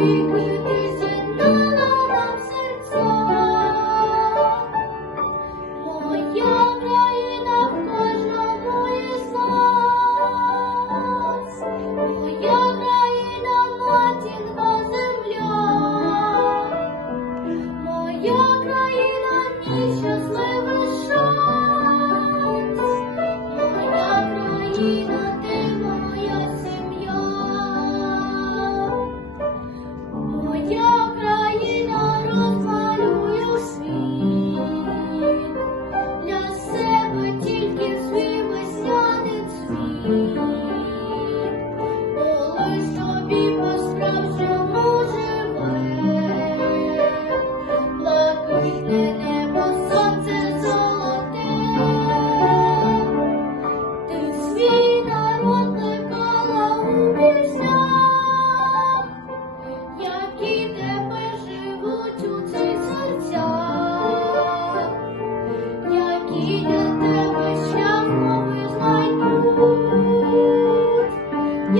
Happy birthday.